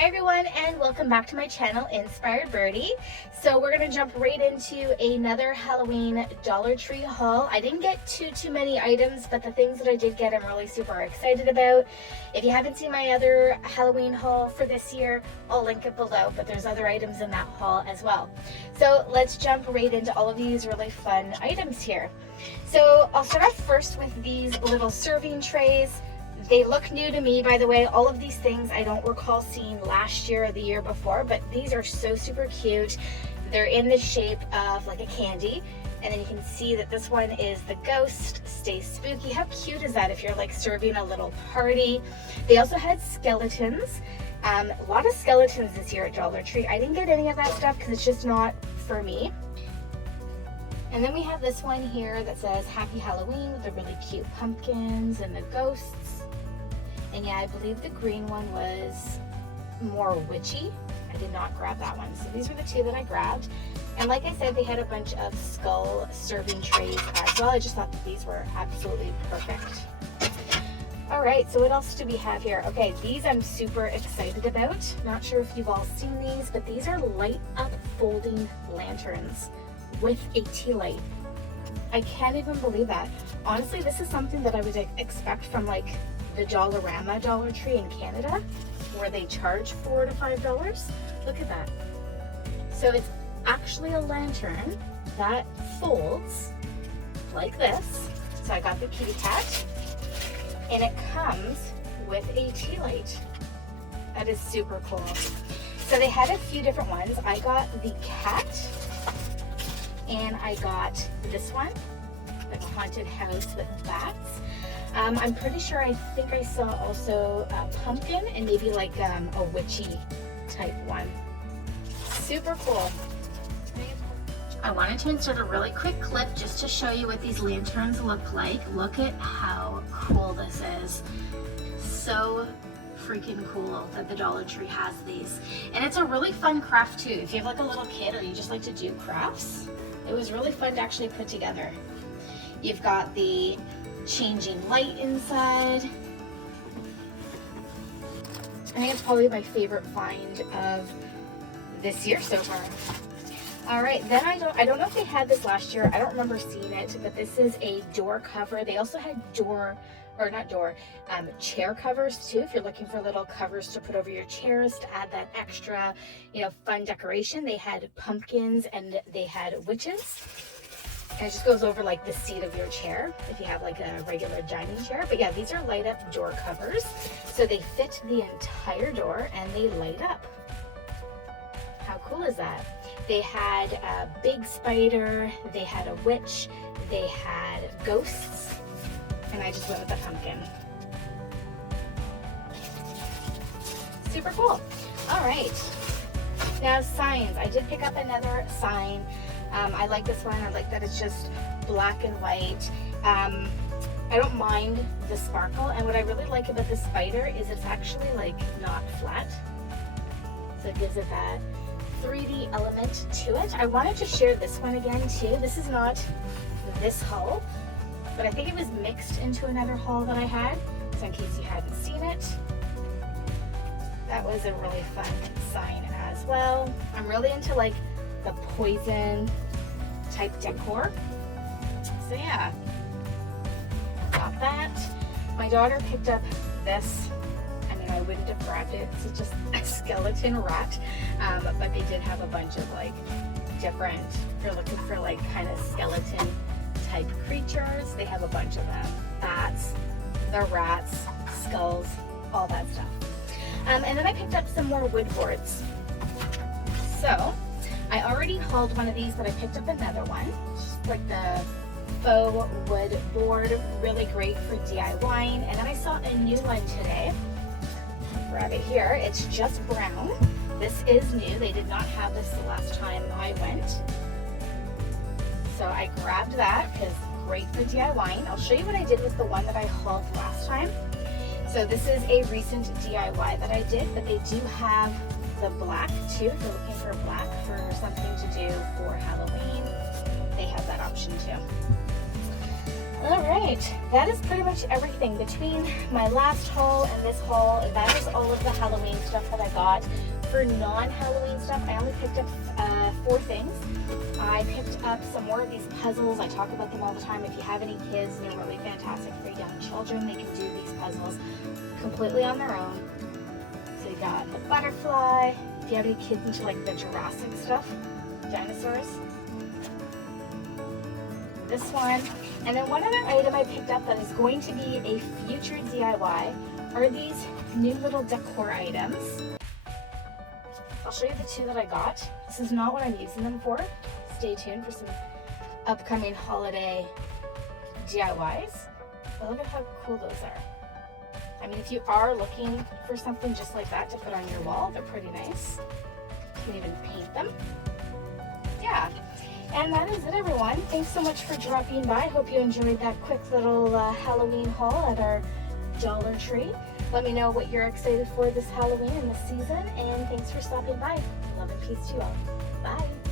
Hi everyone, and welcome back to my channel, Inspired Birdie. So we're gonna jump right into another Halloween Dollar Tree haul. I didn't get too many items, but the things that I did get I'm really super excited about. If you haven't seen my other Halloween haul for this year, I'll link it below, but there's other items in that haul as well. So let's jump right into all of these really fun items here. So I'll start off first with these little serving trays. They look new to me, by the way. All of these things I don't recall seeing last year or the year before, but these are so super cute. They're in the shape of like a candy. And then you can see that this one is the ghost, stay spooky. How cute is that if you're like serving a little party? They also had skeletons. A lot of skeletons this year at Dollar Tree. I didn't get any of that stuff because it's just not for me. And then we have this one here that says Happy Halloween with the really cute pumpkins and the ghosts. And yeah, I believe the green one was more witchy. I did not grab that one. So these were the two that I grabbed. And like I said, they had a bunch of skull serving trays as well. I just thought that these were absolutely perfect. All right, so what else do we have here? Okay, these I'm super excited about. Not sure if you've all seen these, but these are light up folding lanterns with a tea light. I can't even believe that. Honestly, this is something that I would expect from like the Dollarama Dollar Tree in Canada, where they charge $4 to $5. Look at that. So it's actually a lantern that folds like this. So I got the kitty cat, and it comes with a tea light. That is super cool. So they had a few different ones. I got the cat, and I got this one, like a haunted house with bats. I'm pretty sure, I think I saw also a pumpkin and maybe like a witchy type one. Super cool. I wanted to insert a really quick clip just to show you what these lanterns look like. Look at how cool this is. So freaking cool that the Dollar Tree has these. And it's a really fun craft too. If you have like a little kid or you just like to do crafts, it was really fun to actually put together. You've got the changing light inside. I think it's probably my favorite find of this year so far. All right, then I don't know if they had this last year. I don't remember seeing it, but this is a door cover. They also had chair covers too. If you're looking for little covers to put over your chairs to add that extra, fun decoration. They had pumpkins and they had witches. And it just goes over like the seat of your chair if you have like a regular dining chair. But yeah, these are light up door covers. So they fit the entire door and they light up. How cool is that? They had a big spider, they had a witch, they had ghosts, and I just went with the pumpkin. Super cool. All right. Now signs. I did pick up another sign. I like this one. I like that it's just black and white. I don't mind the sparkle, and what I really like about the spider is it's actually like not flat. So it gives it that 3D element to it. I wanted to share this one again too. This is not this haul, but I think it was mixed into another haul that I had. So in case you hadn't seen it, that was a really fun sign as well. I'm really into like the poison type decor. So yeah, got that. My daughter picked up this. I mean, I wouldn't have grabbed it. It's just a skeleton rat. But they did have a bunch of like different, if you're looking for like kind of skeleton type creatures, they have a bunch of them. Bats, the rats, skulls, all that stuff. And then I picked up some more wood boards. So I already hauled one of these, but I picked up another one. Just like the faux wood board, really great for DIYing. And then I saw a new one today. Grab it here. It's just brown. This is new. They did not have this the last time I went. So I grabbed that because great for DIYing. I'll show you what I did with the one that I hauled last time. So this is a recent DIY that I did, but they do have the black too. If you're looking for black for something to do for Halloween, they have that option too. All right, that is pretty much everything between my last haul and this haul. That is all of the Halloween stuff that I got. For non-Halloween stuff, I only picked up 4 things. I picked up some more of these puzzles. I talk about them all the time. If you have any kids, they're really fantastic for young children. They can do these puzzles completely on their own. So you got the butterfly. If you have any kids into like the Jurassic stuff, dinosaurs. This one. And then one other item I picked up that is going to be a future DIY are these new little decor items. I'll show you the 2 that I got. This is not what I'm using them for. Stay tuned for some upcoming holiday DIYs. But look at how cool those are. I mean, if you are looking for something just like that to put on your wall, they're pretty nice. You can even paint them. Yeah. And that is it, everyone. Thanks so much for dropping by. Hope you enjoyed that quick little Halloween haul at our Dollar Tree. Let me know what you're excited for this Halloween and this season. And thanks for stopping by. Love and peace to you all. Bye.